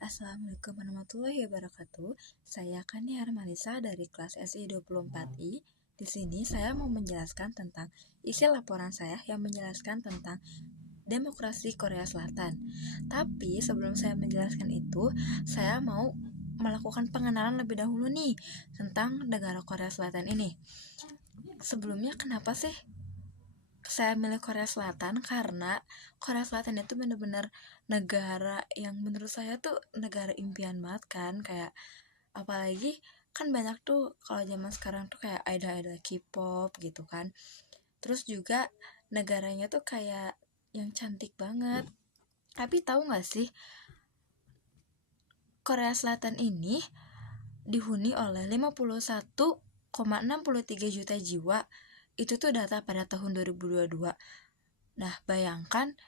Assalamualaikum warahmatullahi wabarakatuh. Saya Kaniar Malisa dari kelas SI 24I. Di sini saya mau menjelaskan tentang isi laporan saya yang menjelaskan tentang demokrasi Korea Selatan. Tapi sebelum saya menjelaskan itu, saya mau melakukan pengenalan lebih dahulu nih tentang negara Korea Selatan ini. Sebelumnya kenapa sih saya milih Korea Selatan? Karena Korea Selatan itu benar-benar negara yang menurut saya tuh negara impian banget kan. Kayak apalagi kan banyak tuh kalau zaman sekarang tuh kayak idol-idol K-pop gitu kan. Terus juga negaranya tuh kayak yang cantik banget. Tapi tahu gak sih, Korea Selatan ini dihuni oleh 51,63 juta jiwa. Itu tuh data pada tahun 2022. Nah, bayangkan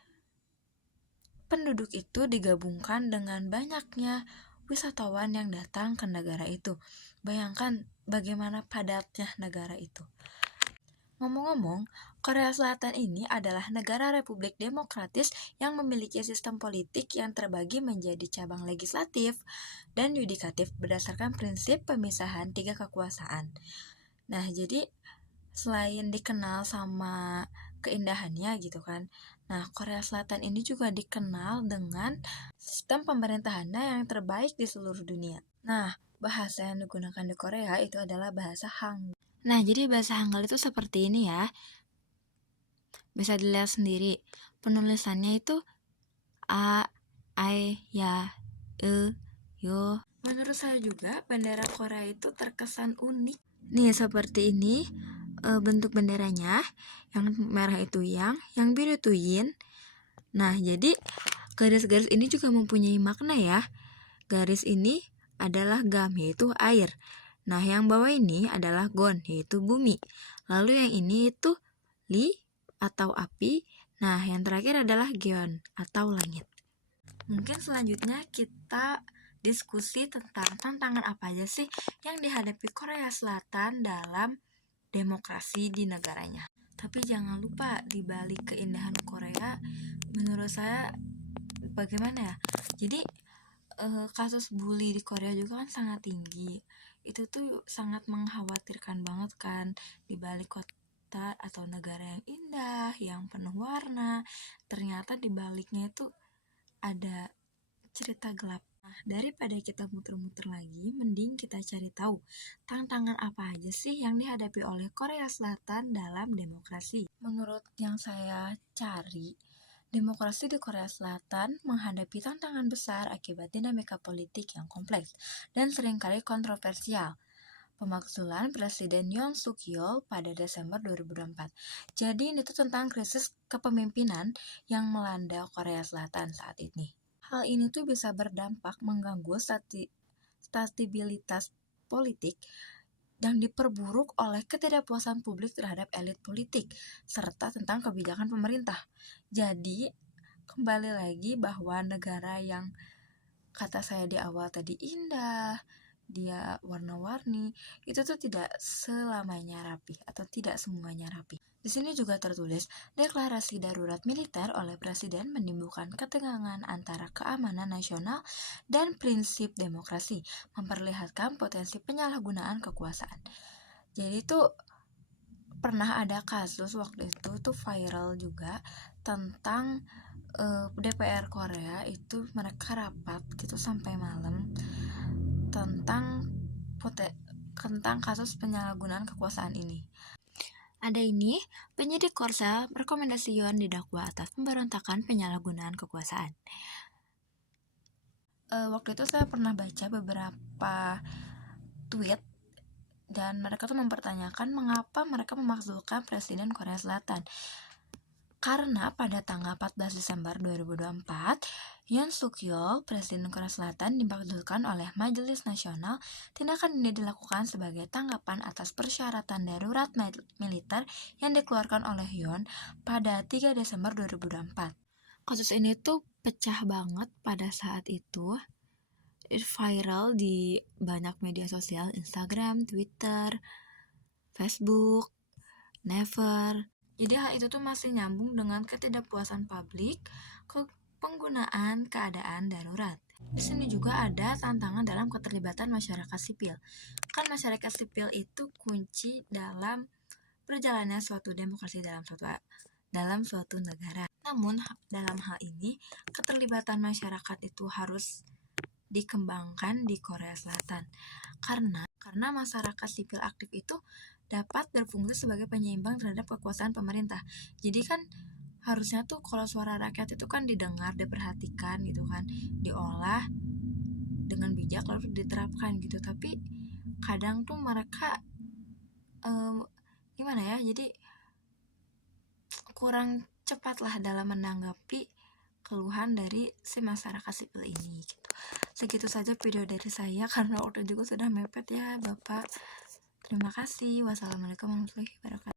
penduduk itu digabungkan dengan banyaknya wisatawan yang datang ke negara itu. Bayangkan bagaimana padatnya negara itu. Ngomong-ngomong, Korea Selatan ini adalah negara republik demokratis yang memiliki sistem politik yang terbagi menjadi cabang legislatif dan yudikatif berdasarkan prinsip pemisahan 3 kekuasaan. Nah, jadi selain dikenal sama keindahannya gitu kan, nah Korea Selatan ini juga dikenal dengan sistem pemerintahannya yang terbaik di seluruh dunia. Nah, bahasa yang digunakan di Korea itu adalah bahasa Hangul. Nah, jadi bahasa Hangul itu seperti ini ya. Bisa dilihat sendiri. Penulisannya itu A, I, Ya, E, Yo. Menurut saya juga bendera Korea itu terkesan unik. Nih, seperti ini bentuk benderanya. Yang merah itu yang biru itu yin. Nah, jadi garis-garis ini juga mempunyai makna ya. Garis ini adalah gam, yaitu air. Nah, yang bawah ini adalah gon, yaitu bumi. Lalu yang ini itu li atau api. Nah, yang terakhir adalah gyeon atau langit. Mungkin selanjutnya kita diskusi tentang tantangan apa aja sih yang dihadapi Korea Selatan dalam demokrasi di negaranya. Tapi jangan lupa, di balik keindahan Korea, menurut saya bagaimana ya? Jadi kasus bully di Korea juga kan sangat tinggi. Itu tuh sangat mengkhawatirkan banget kan, di balik kota atau negara yang indah, yang penuh warna, ternyata di baliknya itu ada cerita gelap. Nah, daripada kita muter-muter lagi, mending kita cari tahu tantangan apa aja sih yang dihadapi oleh Korea Selatan dalam demokrasi. Menurut yang saya cari, demokrasi di Korea Selatan menghadapi tantangan besar akibat dinamika politik yang kompleks dan seringkali kontroversial. Pemakzulan Presiden Yoon Suk Yeol pada Desember 2024. Jadi ini tuh tentang krisis kepemimpinan yang melanda Korea Selatan saat ini. Hal ini tuh bisa berdampak mengganggu stabilitas politik yang diperburuk oleh ketidakpuasan publik terhadap elit politik serta tentang kebijakan pemerintah. Jadi kembali lagi bahwa negara yang kata saya di awal tadi indah, dia warna-warni, itu tuh tidak selamanya rapi atau tidak semuanya rapi. Di sini juga tertulis, deklarasi darurat militer oleh presiden menimbulkan ketegangan antara keamanan nasional dan prinsip demokrasi, memperlihatkan potensi penyalahgunaan kekuasaan. Jadi tuh pernah ada kasus waktu itu tuh viral juga tentang DPR Korea itu mereka rapat gitu sampai malam tentang kasus penyalahgunaan kekuasaan ini. Ada ini, penyidik Korsel rekomendasi Yoon didakwa atas pemberontakan penyalahgunaan kekuasaan. Waktu itu saya pernah baca beberapa tweet dan mereka tuh mempertanyakan mengapa mereka memakzulkan Presiden Korea Selatan. Karena pada tanggal 14 Desember 2024, Yoon Suk Yeol, Presiden Korea Selatan, dimakzulkan oleh Majelis Nasional. Tindakan ini dilakukan sebagai tanggapan atas persyaratan darurat militer yang dikeluarkan oleh Yoon pada 3 Desember 2024. Kasus ini tuh pecah banget pada saat itu. Viral di banyak media sosial, Instagram, Twitter, Facebook, Never. Jadi hal itu tuh masih nyambung dengan ketidakpuasan publik ke penggunaan keadaan darurat. Di sini juga ada tantangan dalam keterlibatan masyarakat sipil. Kan masyarakat sipil itu kunci dalam berjalannya suatu demokrasi dalam suatu negara. Namun dalam hal ini keterlibatan masyarakat itu harus dikembangkan di Korea Selatan karena masyarakat sipil aktif itu dapat berfungsi sebagai penyeimbang terhadap kekuasaan pemerintah. Jadi kan harusnya tuh kalau suara rakyat itu kan didengar, diperhatikan gitu kan, diolah dengan bijak lalu diterapkan gitu. Tapi kadang tuh mereka gimana ya, jadi kurang cepat lah dalam menanggapi keluhan dari si masyarakat sipil ini gitu. Segitu saja video dari saya karena waktu juga sudah mepet ya Bapak. Terima kasih. Wassalamualaikum warahmatullahi wabarakatuh.